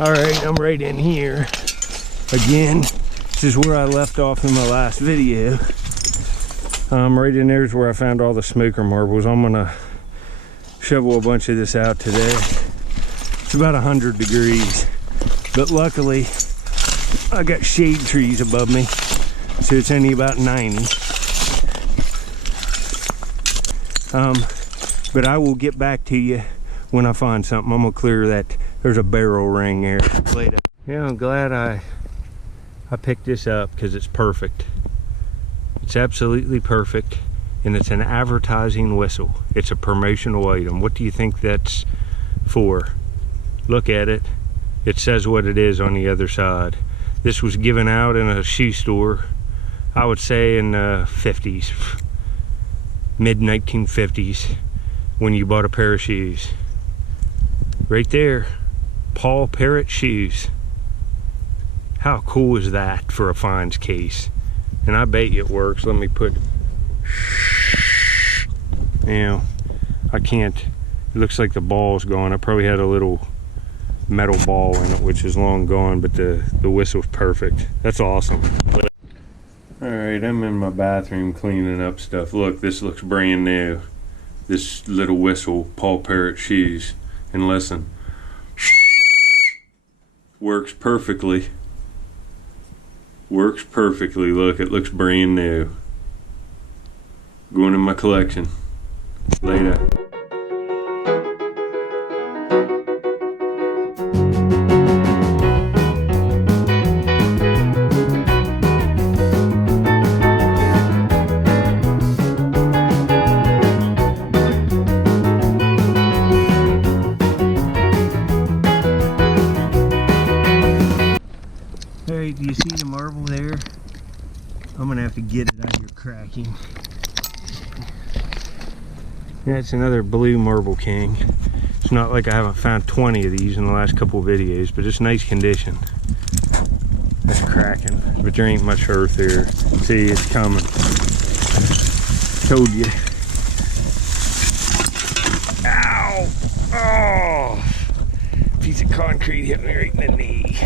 All right, I'm right in here again. This is where I left off in my last video. Right in there is where I found all the smoker marbles. I'm gonna shovel a bunch of this out today. It's about 100 degrees, but luckily I got shade trees above me, so it's only about 90. But I will get back to you when I find something. I'm gonna clear that. There's a barrel ring there. Later. Yeah, I'm glad I picked this up because it's perfect. It's absolutely perfect, and it's an advertising whistle. It's a promotional item. What do you think that's for? Look at it. It says what it is on the other side. This was given out in a shoe store, I would say in the 50s, mid 1950s, when you bought a pair of shoes. Right there, Paul Parrott shoes. How cool is that for a fines case? And I bet you it works. Let me put, I can't, it looks like the ball's gone. I probably had a little metal ball in it, which is long gone, but the whistle's perfect. That's awesome. All right, I'm in my bathroom cleaning up stuff. Look, this looks brand new. This little whistle, Paul Parrott shoes. And listen, works perfectly. Works perfectly. Look, it looks brand new. Going in my collection. Later. Alright, do you see the marble there? I'm gonna have to get it out of here cracking. That's another blue marble king. It's not like I haven't found 20 of these in the last couple of videos, but it's nice condition. That's cracking, but there ain't much earth there. See, it's coming. Told you. Ow! Oh! Piece of concrete hit me right in the knee.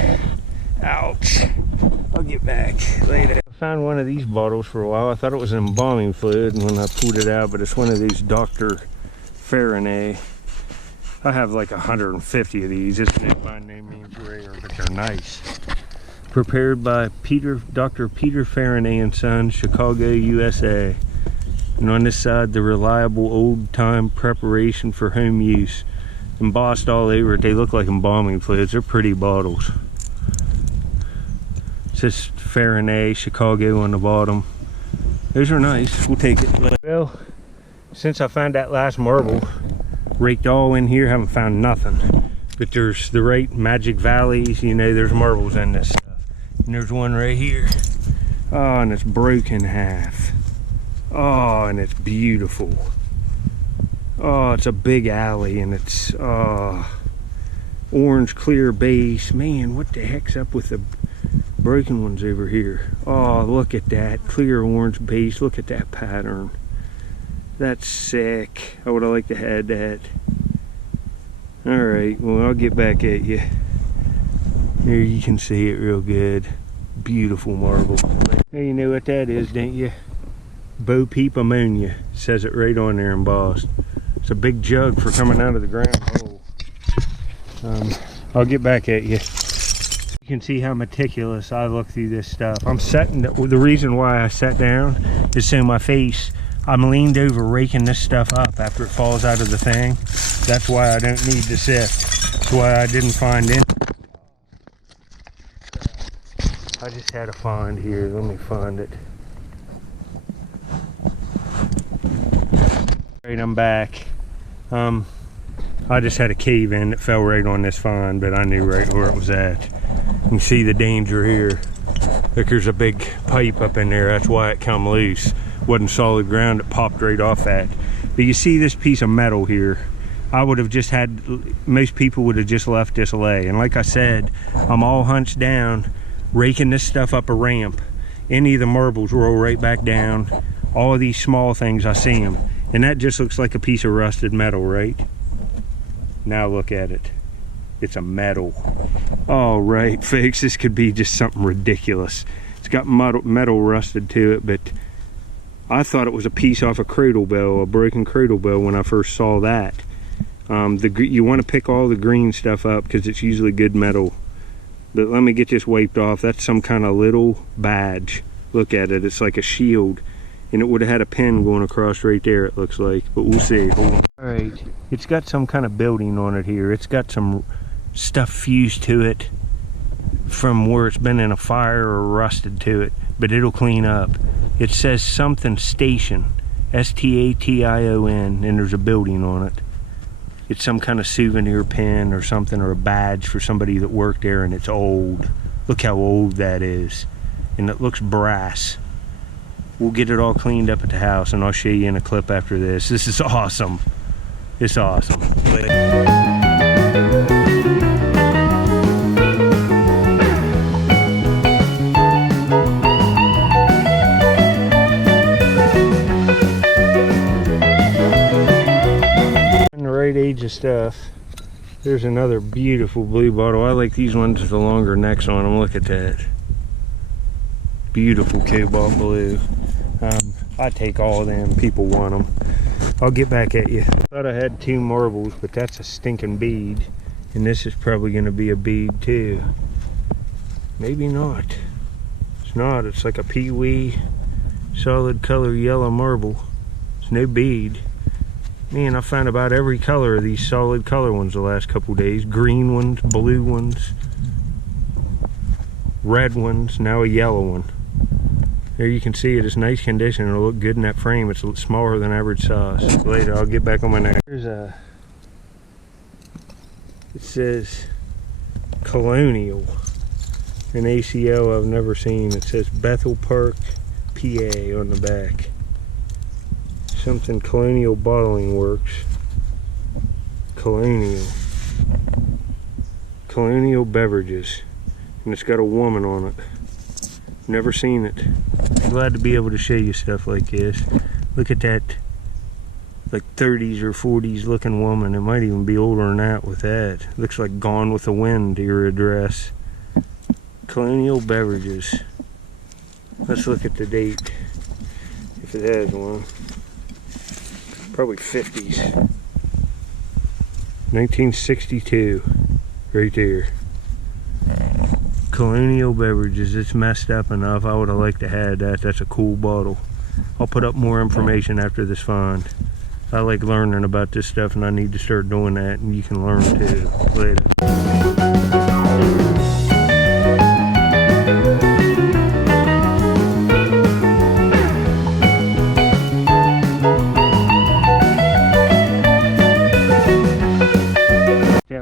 Ouch. I'll get back later. I found one of these bottles for a while. I thought it was embalming fluid when I pulled it out, but it's one of these Dr. Faraday. I have like 150 of these. This name by no means rare, but they're nice. Prepared by Dr. Peter Faraday and Sons, Chicago, USA. And on this side, the reliable old-time preparation for home use. Embossed all over it. They look like embalming fluids. They're pretty bottles. Says Faraday, Chicago on the bottom. Those are nice. We'll take it. Well, since I found that last marble, raked all in here, haven't found nothing. But there's the right Magic Valleys, you know, there's marbles in this stuff. And there's one right here. Oh, and it's broken half. Oh, and it's beautiful. Oh, it's a big alley, and it's orange clear base. Man, what the heck's up with the broken ones over here? Oh, look at that clear orange base. Look at that pattern. That's sick. I would have liked to have that. All right, well, I'll get back at you. Here you can see it real good. Beautiful marble. Hey, you know what that is, don't you? Bo Peep ammonia. It says it right on there embossed. It's a big jug for coming out of the ground hole. I'll get back at you. You can see how meticulous I look through this stuff. I'm setting, the reason why I sat down is so my face, I'm leaned over raking this stuff up after it falls out of the thing. That's why I don't need to sift. That's why I didn't find any. I just had a find here. Let me find it. Alright, I'm back. I just had a cave in that fell right on this find, but I knew right where it was at. You can see the danger here. Look, there's a big pipe up in there. That's why it come loose. Wasn't solid ground, it popped right off that. But you see this piece of metal here. I would have just had, most people would have just left this lay. And like I said, I'm all hunched down, raking this stuff up a ramp. Any of the marbles roll right back down. All of these small things, I see them. And that just looks like a piece of rusted metal, right? Now look at it. It's a metal. All right, folks, this could be just something ridiculous. It's got metal rusted to it, but I thought it was a piece off a cradle bell, a broken cradle bell when I first saw that. You want to pick all the green stuff up because it's usually good metal. But let me get this wiped off. That's some kind of little badge. Look at it. It's like a shield. And it would have had a pin going across right there, it looks like. But we'll see. Hold on. All right. It's got some kind of building on it here. It's got some stuff fused to it from where it's been in a fire or rusted to it. But it'll clean up. It says something station. S-T-A-T-I-O-N. And there's a building on it. It's some kind of souvenir pin or something, or a badge for somebody that worked there, and it's old. Look how old that is. And it looks brass. We'll get it all cleaned up at the house, and I'll show you in a clip after this. This is awesome. It's awesome. Age of stuff. There's another beautiful blue bottle. I like these ones with the longer necks on them. Look at that. Beautiful cobalt blue. I take all of them. People want them. I'll get back at you. Thought I had 2 marbles, but that's a stinking bead. And this is probably going to be a bead too. Maybe not. It's not. It's like a pee-wee solid color yellow marble. It's no bead. Man, I found about every color of these solid color ones the last couple days. Green ones, blue ones, red ones, now a yellow one. There you can see it. It's nice condition. It'll look good in that frame. It's smaller than average size. Later, I'll get back on my neck. Here's a, it says Colonial. An ACO I've never seen. It says Bethel Park, PA on the back. Something Colonial Bottling Works. Colonial Beverages. And it's got a woman on it. Never seen it. Glad to be able to show you stuff like this. Look at that, like 30s or 40s looking woman. It might even be older than that with that. Looks like Gone with the Wind era dress. Colonial Beverages. Let's look at the date, if it has one. Probably 50s. 1962. Right there. Colonial Beverages. It's messed up enough. I would have liked to have that. That's a cool bottle. I'll put up more information after this find. I like learning about this stuff, and I need to start doing that, and you can learn too. Later.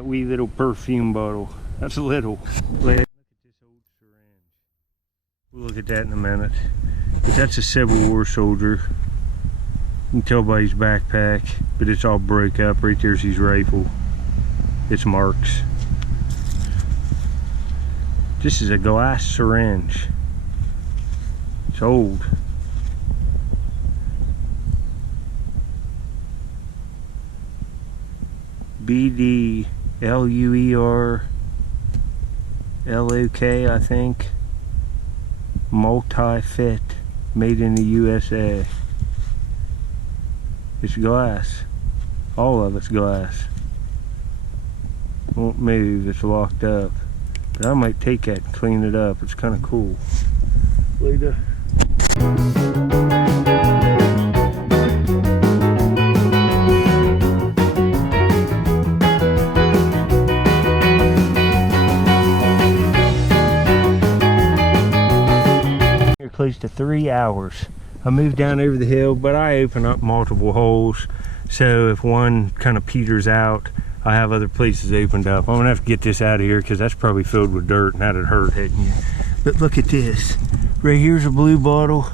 Wee little perfume bottle. That's a little. Look at this old syringe. We'll look at that in a minute. But that's a Civil War soldier. You can tell by his backpack, but it's all broke up. Right there's his rifle. It's marks. This is a glass syringe. It's old. BDLUERLOK, I think. Multi-fit, made in the USA. It's glass. All of it's glass. Won't move, it's locked up. But I might take that and clean it up. It's kind of cool. Later. Close to 3 hours. I moved down over the hill, but I open up multiple holes, so if one kind of peters out, I have other places opened up. I'm gonna have to get this out of here because that's probably filled with dirt and that'd hurt hitting you. But look at this. Right here's a blue bottle.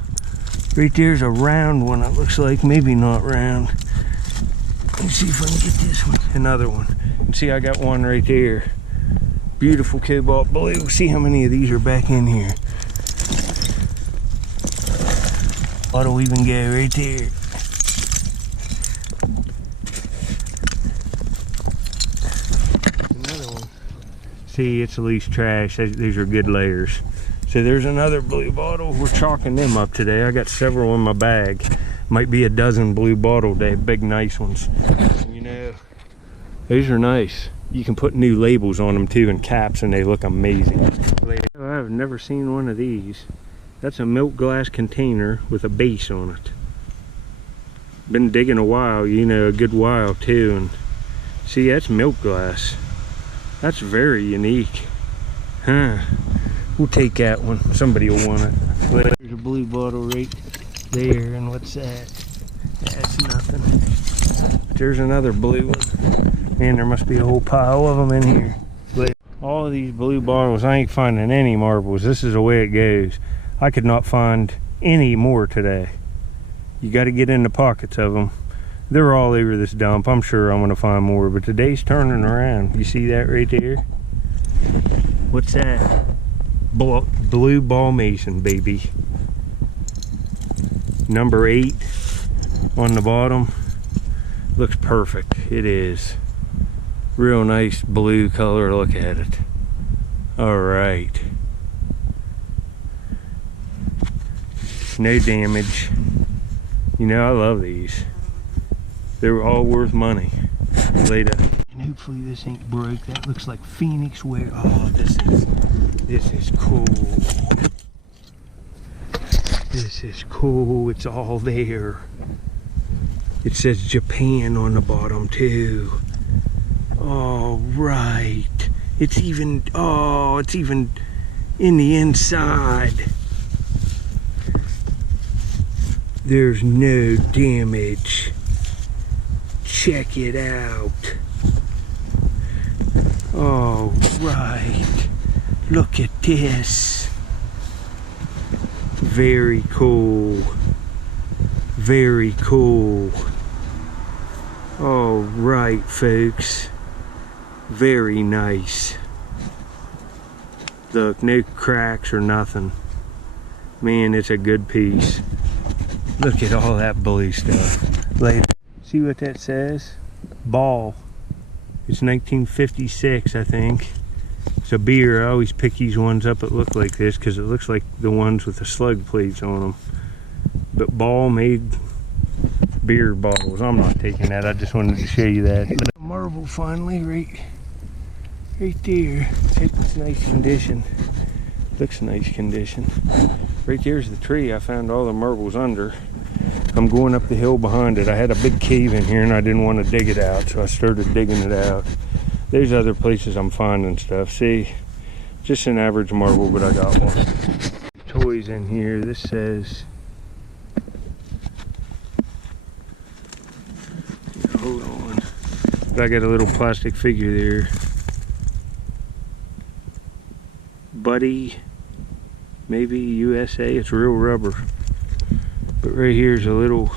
Right there's a round one, it looks like. Maybe not round. Let's see if I can get this one. Another one. See, I got one right there. Beautiful cobalt blue. See how many of these are back in here. Bottle even go right there. Another one. See, it's loose trash. These are good layers. So there's another blue bottle. We're chalking them up today. I got several in my bag. Might be a dozen blue bottle day, big nice ones. And you know, these are nice. You can put new labels on them too and caps, and they look amazing. I've never seen one of these. That's a milk glass container with a base on it. Been digging a while, you know, a good while too. And see, that's milk glass. That's very unique. Huh. We'll take that one. Somebody will want it. There's a blue bottle right there, and what's that? That's nothing. There's another blue one. Man, there must be a whole pile of them in here. All of these blue bottles, I ain't finding any marbles. This is the way it goes. I could not find any more today. You got to get in the pockets of them. They're all over this dump. I'm sure I'm going to find more, but today's turning around. You see that right there? What's that? Blue ball mason, baby. Number 8 on the bottom. Looks perfect. It is. Real nice blue color. Look at it. All right. No damage. You know, I love these. They're all worth money. Later. And hopefully this ain't broke. That looks like Phoenix wear. Oh, this is cool. This is cool. It's all there. It says Japan on the bottom too. All right. It's even in the inside. There's no damage. Check it out. All right. Look at this. Very cool. Very cool. All right, folks. Very nice. Look, no cracks or nothing. Man, it's a good piece. Look at all that blue stuff. Later. See what that says? Ball. It's 1956, I think. It's a beer. I always pick these ones up that look like this because it looks like the ones with the slug plates on them. But Ball made beer bottles. I'm not taking that. I just wanted to show you that. Marble finally, right there. Hope it's nice condition. Looks nice condition. Right there's the tree I found all the marbles under. I'm going up the hill behind it. I had a big cave in here and I didn't want to dig it out, so I started digging it out. There's other places I'm finding stuff. See, just an average marble, but I got one. Toys in here. This says, hold on, but I got a little plastic figure there. Buddy, maybe USA. It's real rubber. But right here's a little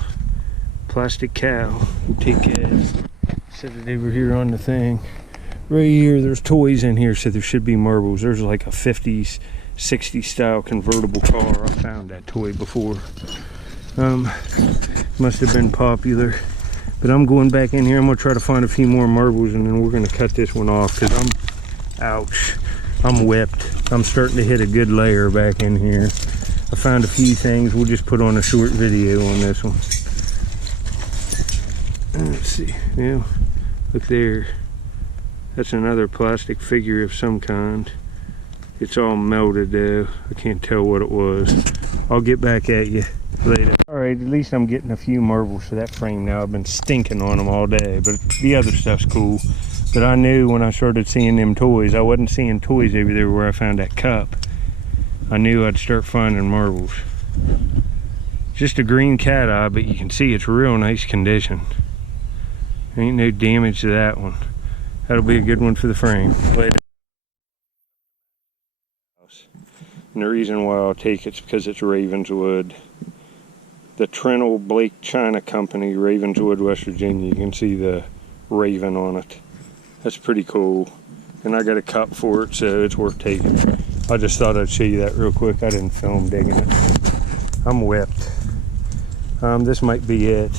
plastic cow. We'll take it. Set it over here on the thing. Right here, there's toys in here, so there should be marbles. There's like a 50s, 60s style convertible car. I found that toy before. Must have been popular. But I'm going back in here. I'm gonna try to find a few more marbles, and then we're gonna cut this one off because ouch. I'm whipped. I'm starting to hit a good layer back in here. I found a few things. We'll just put on a short video on this one. Let's see. Yeah, look there. That's another plastic figure of some kind. It's all melted though. I can't tell what it was. I'll get back at you later. Alright, at least I'm getting a few marbles for that frame now. I've been stinking on them all day, but the other stuff's cool. But I knew when I started seeing them toys, I wasn't seeing toys over there where I found that cup. I knew I'd start finding marbles. Just a green cat eye, but you can see it's real nice condition. Ain't no damage to that one. That'll be a good one for the frame. Later. And the reason why I'll take it's because it's Ravenswood. The Trennell Blake China Company, Ravenswood, West Virginia. You can see the raven on it. That's pretty cool. And I got a cup for it, so it's worth taking. I just thought I'd show you that real quick. I didn't film digging it. I'm whipped. This might be it.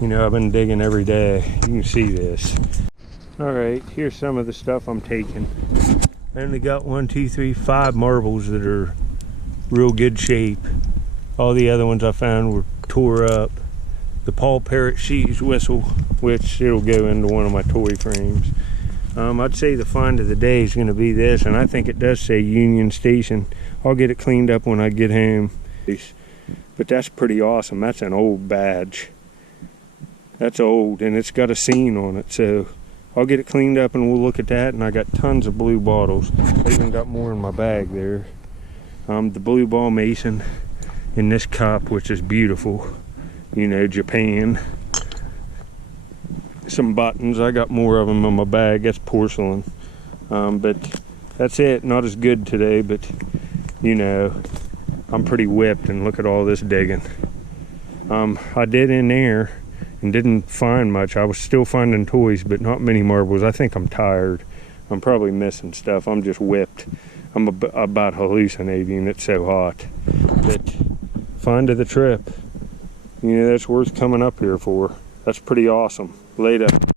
You know, I've been digging every day. You can see this. All right, here's some of the stuff I'm taking. I only got 1, 2, 3, 5 marbles that are real good shape. All the other ones I found were tore up. The Paul Parrot She's whistle, which it'll go into one of my toy frames. I'd say the find of the day is going to be this, and I think it does say Union Station. I'll get it cleaned up when I get home. But that's pretty awesome. That's an old badge. That's old, and it's got a scene on it, so I'll get it cleaned up and we'll look at that. And I got tons of blue bottles. I even got more in my bag there. The blue ball mason in this cup, which is beautiful. You know, Japan. Some buttons. I got more of them in my bag. That's porcelain. But that's it. Not as good today, but you know, I'm pretty whipped, and look at all this digging. I did in there and didn't find much. I was still finding toys, but not many marbles. I think I'm tired. I'm probably missing stuff. I'm just whipped. I'm about hallucinating. It's so hot. But find of the trip. You know, that's worth coming up here for. That's pretty awesome. Later.